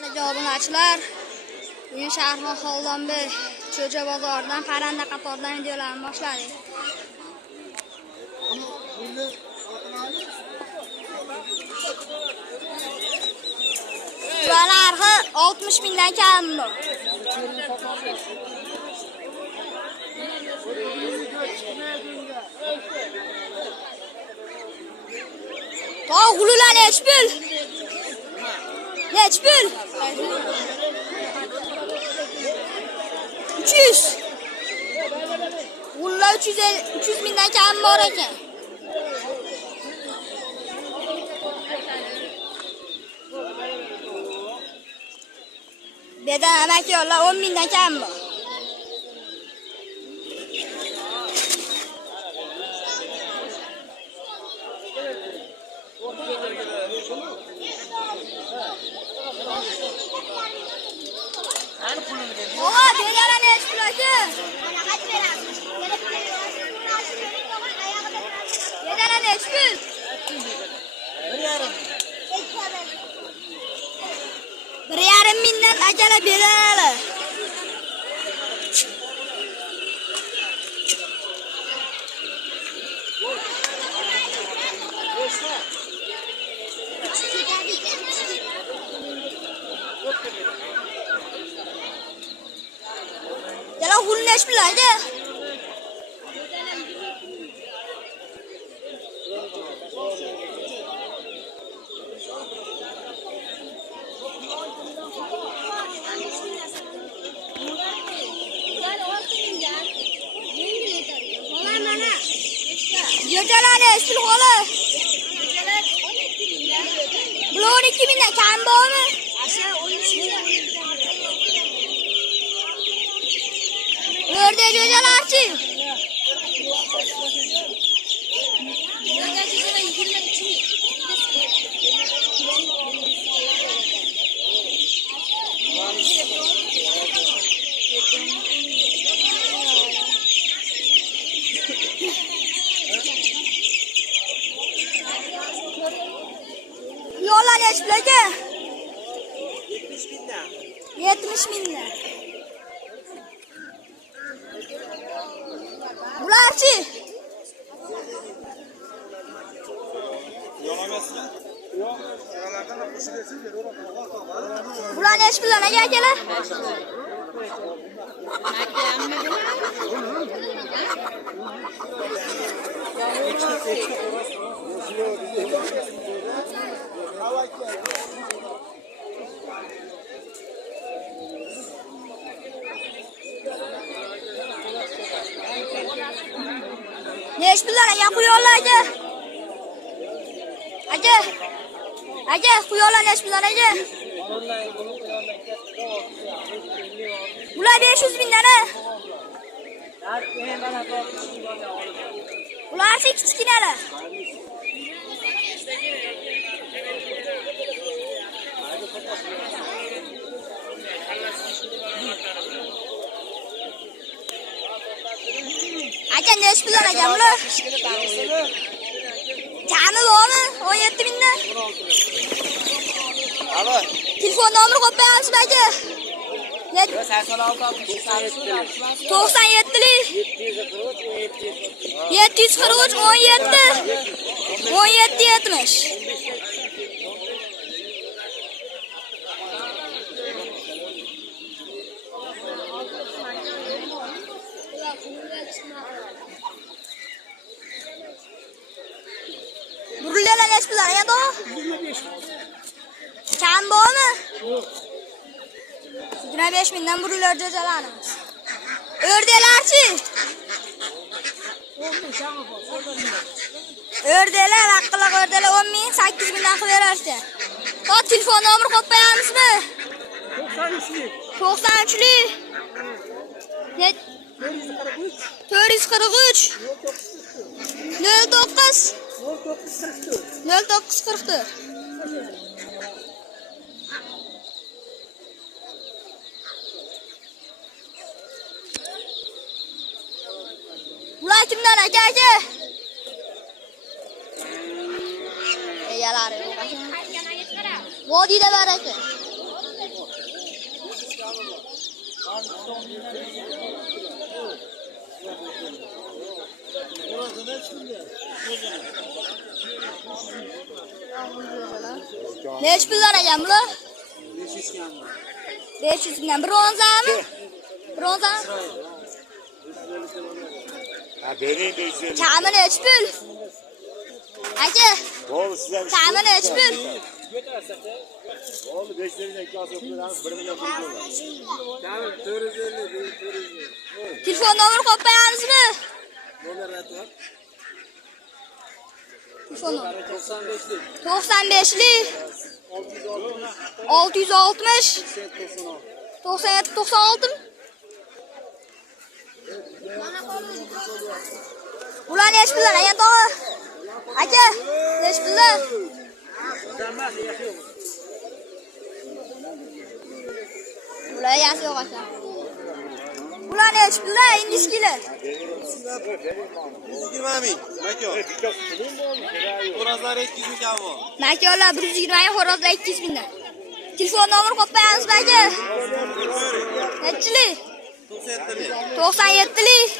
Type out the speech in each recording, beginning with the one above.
Obunachilar, bugun Sharxon Xoldonbek Cho'ja bozoridan parranda qatoridan videolarni boshladik. Bular narxi 60 mingdan kam bu. Tog'ulular nech pul? Nech pul? 300. Ular 300 mingdan kam bor ekan. Bedan amakiyorlar 10 mingdan kam bor. Oha, bedalar nech pul aka? Bedalar nech pul? 1,5 mingdan akalar bedalar. Yalan hul nech pul aka? Yedalar nech pul xola? Bular 12 mingdan kam bormi? O'rda jo'jalarchi? Yo'llar nech pul aka? 70 mingdan. 70 mingdan. Bularchi? Bular nech puldan aka akalar? Nech puldan aka quyonlar aka? Aka, quyonlar nech puldan aka? Bular 500 mingdan a? Bular kichkinalar. Aka nech puldan aka bular? Kami bormi? 17 mingdan. Alo. Telefon nomeri qo'yapsizmi aka? 97lik 743 17 70. Burullar nech puldan aka? 25. Kam bormi? Yo'q. 25 mingdan burullar jo'jalarimiz. O'rdalarchi? O'rdalar, aqlliq o'rdalar 10 ming, 8 mingdan qilib berarkan. Hop, telefon nomeri qo'yib qo'yamizmi? 93lik 443 0944. Bular kimdan aka? Egalari. Vodiyda bor aka. Neç pullar ekan bular? 500 mingdan. Bronzami? Bronza? Ha bering de 150. Kami neç pul? Aka, Doğru sizden. kami neç pul? Doğru 500'den 2 asıl yapıyorlar. 1 milyon diyorlar. Tamam 450. Telefon nomeri qo'yib qo'yamizmi? Nomer aytib. Telefon nomeri 95lik. 95lik 660 97 96 mi? Ular neç pullar ekan tog'a? Aka, neç pullar? Tamam, yaxshi. Ular yaxshi yo'q ekan. Ular neç pullar? Indiskilar. 120 ming. Mako. Xo'rozlar 200 ming kamo. Makonlar 120 ming, xo'rozlar 200 mingdan. Telefon nomeri qo'yib qo'yamizmi aka? Nechilik? 97lik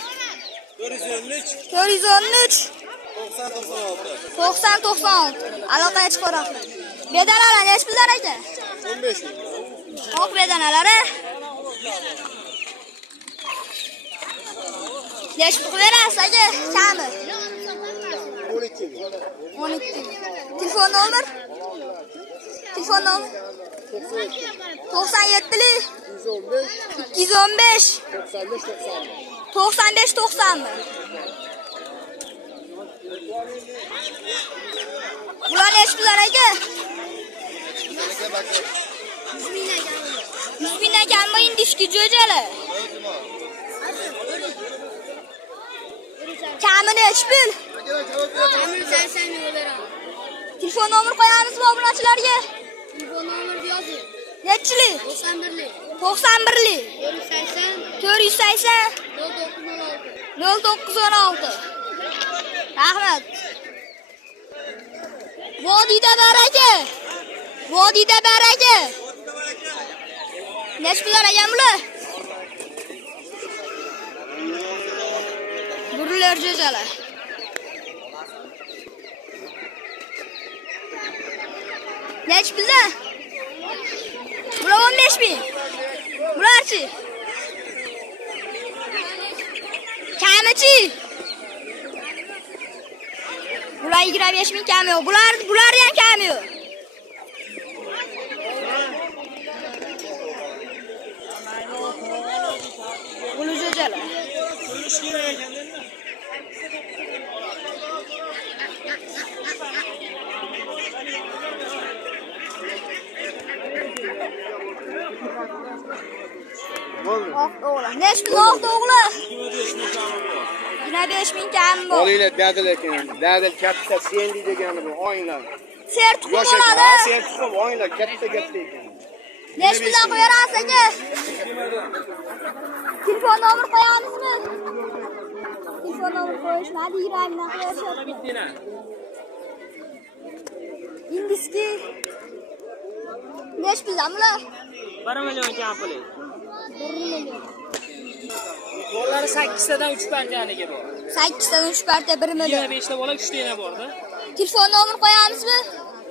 413 413 90 96. 90 96. Aloqaga chiqaroqlar. Bedanalar nechi pullar aka? 15 ming. Oq bedanalari. Nechi pul berasiz aka? Kami? 12 ming. 12. Telefon nomer? Telefon nomer? 97lik 215 95 90 mı? Bular nechi pullar aka? 100 ming ekanmi indiski jo'jalar? Kami nechi pul? Telefon nomer qo'yamizmi obunachilarga? Telefon nomerni yozing. Nechilik? 91lik 91lik 480 480 0916. 0916. Rahmat. Vodiyda baraka. Vodiyda baraka. Nechi pullar ekan bular? Burlar jo'jalar. Nechi pullar? Bular 15 ming. Bularchi? Kamichi? Bular 25 ming kami yo'q. Bular ham kami yo'q. Buni jo'jalar. Oq o'g'lan. Nechi pul oq o'g'lan? 25 ming kami bor. Olinglar dadil ekan. Dadil katta senli degani bu oyinglar. Ser tuxum Yosh ekan, bo'ladi. sen tuxum oyinglar katta ekan. Nechi puldan qo'yarasiz aka? Telefon nomer qo'yamizmi? Telefon nomer qo'yishmadi, 20 mingdan qo'yashyapti. Indiski. Nechi puldan bular? 1 million kam puli. 1 million. Bolalari 8 tadan 3 partiyaniga bor. 8 tadan 3 partiya 1 million. 25 ta bola 3 tane borda. Telefon nomer qo'yamizmi?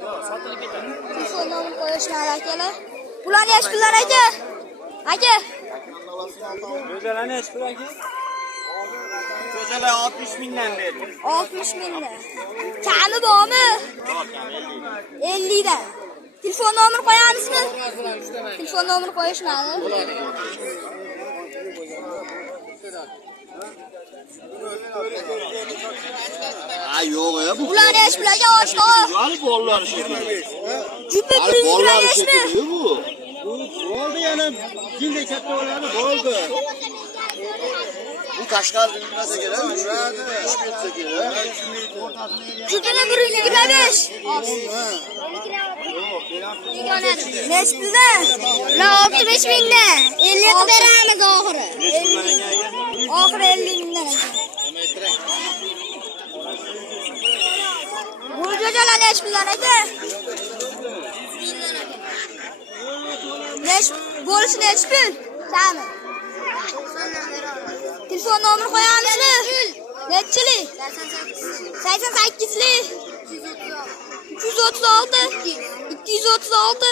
Yo'q, sotilib ketadi. Telefon nomer qo'yishmadi akalar. Bular nechi pullar aka? Aka, Jo'jalar nechi pul aka? Ko'chalar 60 mingdan berdi. 60 mingdan. Kami bormi? 50 dan. Telefon nomer qo'yamizmi? Telefon nomer qo'yishmadi. Ha yo'q ya bu. Bular nechi pulga ochdi? Hali bolalar shekilli. Jupi Hali pulini bolalar berishmi? shekilli bu. Bo'ldi yana jinday katta bo'ladi, bo'ldi. Bu Qashqar bilmasa kerak, yuradi, ish ketsa kerak. Jupini 125. Nechi pulda? Ular 65 mingdan. 50 ga beramiz oxiri. Oxiri 50 mingdan ekan. Bu jo'jalar nechi puldan aka? Nechi bo'lishi nechi pul? Sami. Telefon nomeri qo'yamizmi? Nechchilik? 88lik. 336 236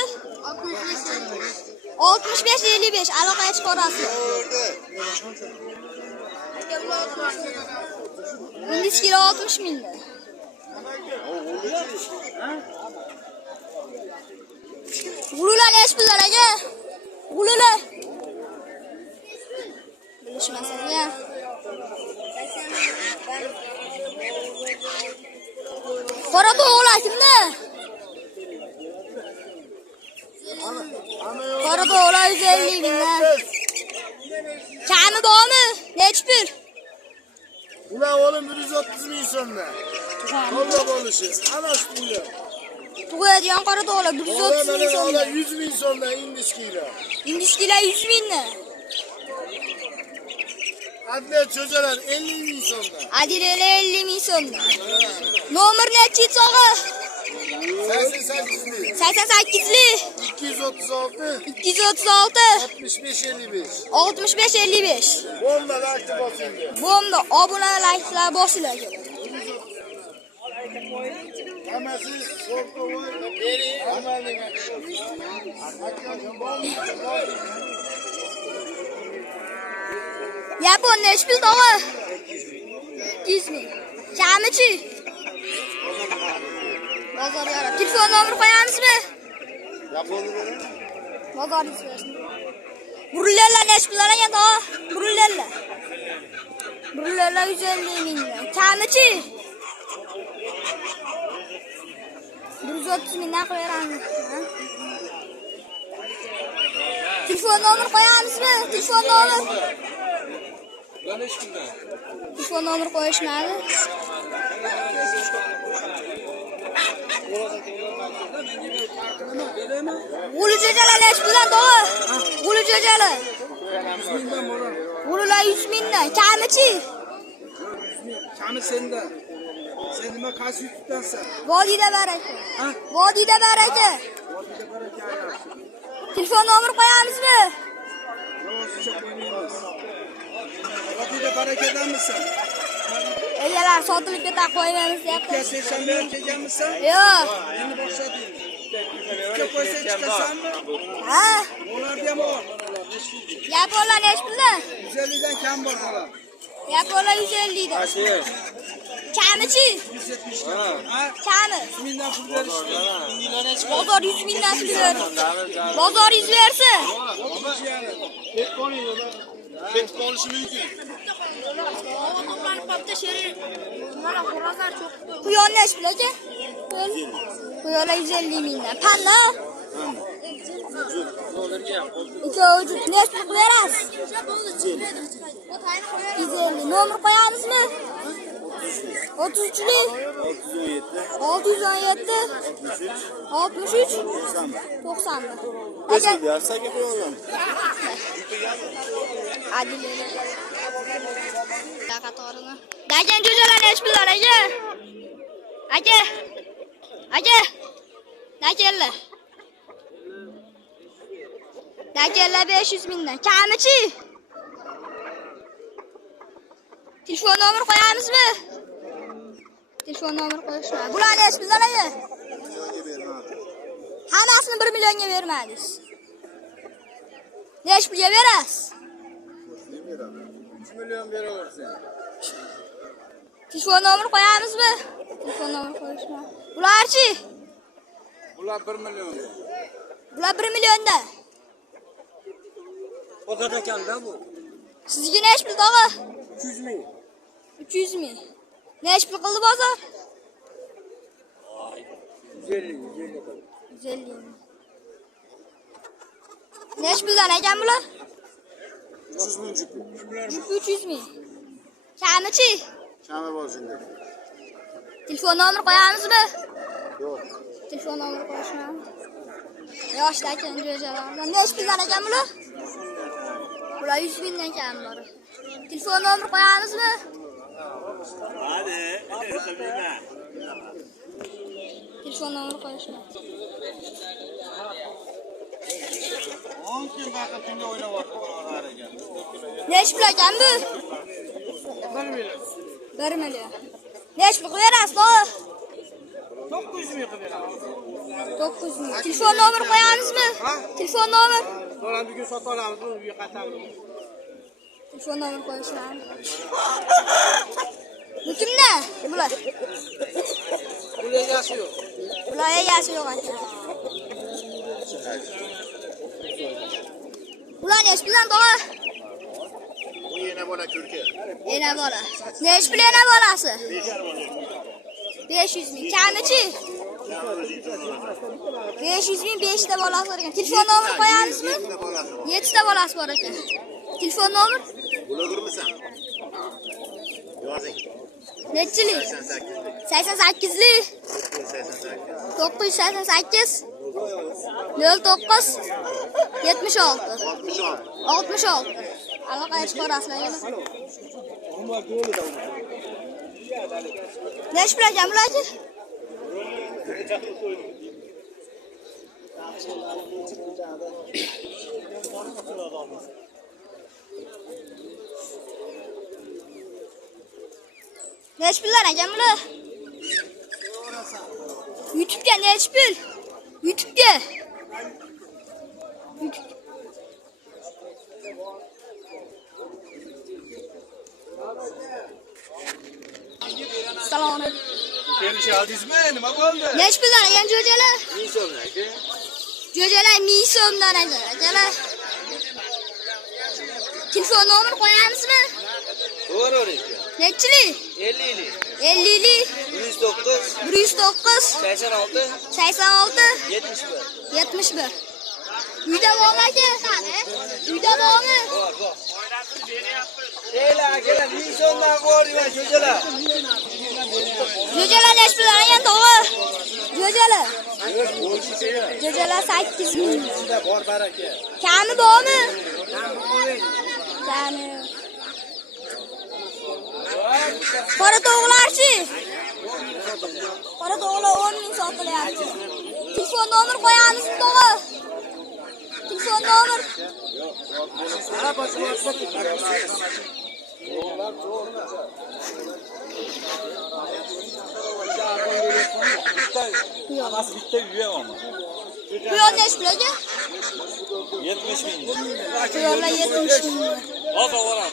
6555 aloqaga chiqarasiz. Bundan kilo 60 mingda. G'ulular nechi pullar aka? G'ulular. Bilishmasizga. Qora to'g'lar kimda? Qora to'g'lar 150 mingdan. Kami bormi? Nechi pul? Ular oğlum 130 ming so'mdan. Qo'lda bo'lishi. Ana shu pullar. Tug'adigan qora to'g'lar 130 ming so'mdan. 100 ming so'mdan indishkilar. Indishkilar 100 mingdan. Adliya cho'jalar 50 ming so'mdan. Adilelar 50 ming so'mdan. Nomer nechi tog'a? 88lik. 88lik 236 236 65 55. 65 55. Bomba lakti bosildi. Bomba obuna like'lar bosilar. Hammasi so'qqa voy. Beri. Amalinga. Yapon nechi pul tog'a? 200 ming. Kamichi? Bozor yarab. Telefon nomeri qo'yamizmi? Yaponni bering. Bozoringiz bersin. Burullar nechi pullar ekan tog'a? Burullar. Burullar 150 mingdan. Kamichi? 130 mingdan qo'yaramiz. Telefon nomeri qo'yamizmi? Telefon nomeri. Telefon nomeri qo'yishmadi. G'ulu jo'jalar nechi puldan tog'a? G'ulu jo'jalar. 100 mingdan bo'ladi. G'ulular 100 mingdan. Kamichi? Kami senda. Sen nima qaysi YouTube'dansan? Vodiyda baraka. Ha? Vodiyda baraka. Vodiyda baraka yaxshi. Telefon nomeri qo'yamizmi? Yozcha qo'ymaymiz. Vodiyda barakadanmisan? Egalar sotilib keta qo'ymaymiz deyapti. Ikka seshanba kelganmisan? Yo'q. Endi boshlading. Ikka qo'ysa chiqasanmi? Ha? Ularda ham bor. Yaponlar nechi puldan? 150 dan kam bor ular. Yaponlar 150 dan. Kamichi? 170 dan. Ha? Kami? 100 mingdan pul berishdi. Bozor 100 mingdan pul berdi. Bozor 100 bersin. Ketib qolishi mumkin. Quyon nechi pul aka? Quyonlar 150 mingdan. Panda? Ikkovi nechi pul berasiz? 150. Nomer qo'yamizmi? 33lik 617 63 90. Aka Yarsaga qo'yinglar. Adilelar. Qatorini. Dagan jo'jalar nechi pullar aka? Aka. Aka. Daganlar. Daganlar 500 mingdan. Kamichi? Telefon nomeri qo'yamizmi? Telefon nomeri qo'yishma. Bular nechi pullar aka? Hammasini 1 millionga bermadingiz. Nechi pulga berasiz? 3 million beraversin. Telefon nomeri qo'yamizmi? Telefon nomeri qo'yishma. Bularchi? Bular 1 million. Bular 1 millionda. Bozor ekanda bu. Sizga nechi pul tog'a? 300 ming. 300 ming. Nechi pul qildi bozor? 150. 150 ming. Nechi puldan ekan bular? 300 ming jupi. 300 ming. Kamichi? Kami bor shunda. Telefon nomeri qo'yamizmi? Yo'q. Telefon nomeri qo'yishma. Yoshda ekan jo'jalar. Nechi puldan ekan bular? Bular 100 mingdan kam bor. Telefon nomeri qo'yamizmi? Hadi, yashamayman. Telefon nomeri qo'yishma. Mümkün bakın şimdi oynamak oraya. Ne iş bileceğim bu? 1 milyon. Ne iş koyarız o? 900 mü yapıyorsun? 9 milyon. Telefon numarı koyarız mı? Telefon numarı. Dolan bir gün satın alalım. Bunu bir katalım. Telefon numarı koyuşlar. Bu kim ne? Bular. Buraya yaşıyor. Buraya yaşıyor kanka. Ulan ne iş bilen doğa? Bu yine bana Türkiye. Yine bola. Ne iş bilen bolası? 500 bin. Kâmiçi? 500 bin 5 de bolası var. Telefon numarı koyarız mı? 7 de bolası var ekan. Telefon numarı? Bulur musun? Yazın. Neçili? 88. 88'li. 988. 988 09 76 66. 66. Allah kaç parasına yana. Ne iş bileceğim bulacak? Ne iş bileceğim bulacak? YouTube'da ne iş bil? YouTube'da. Selam aleyküm. Gelişadınız mı? Nima bo'ldi? Ne iş bileceğim çocuğlar? İyi sorun aka. Çocuğlar misomdan acaba. Telefon numarı koyarız mı? Doğru oraya. Neçili? 50'li. 50'li 109 109 86 86 71. 71. Uyda var ki? Uyda var mı? Var var. Gel milyondan koruyor çocuğlar. Çocuğlar ne iş bileceğim doğru? Çocuğlar. Çocuğlar 8 bin. Bor baraka. Kami var mı? Kami. Para doğularçı. Para doğular 10 bin satılıyor. Telefon numarı koyarız mı doğru? Telefon numarı. Nasıl bitti üye ama. Bu yol ne iş bileceğim? 70 bin. Bu yolla 70 bin. O da var.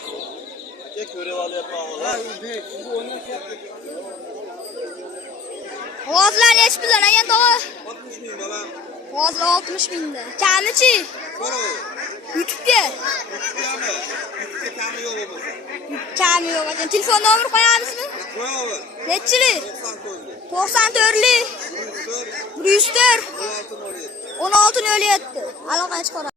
Tek görev yapmamız. Boğazlar ne iş bileceğim doğru? 60 bin falan. Boğazlar 60 binde. Kamiçi? YouTube'da. Kami yok. Telefon numarı koyarız mı? Neçili? 94'li 104 16 öyle etti. Allah kaç para.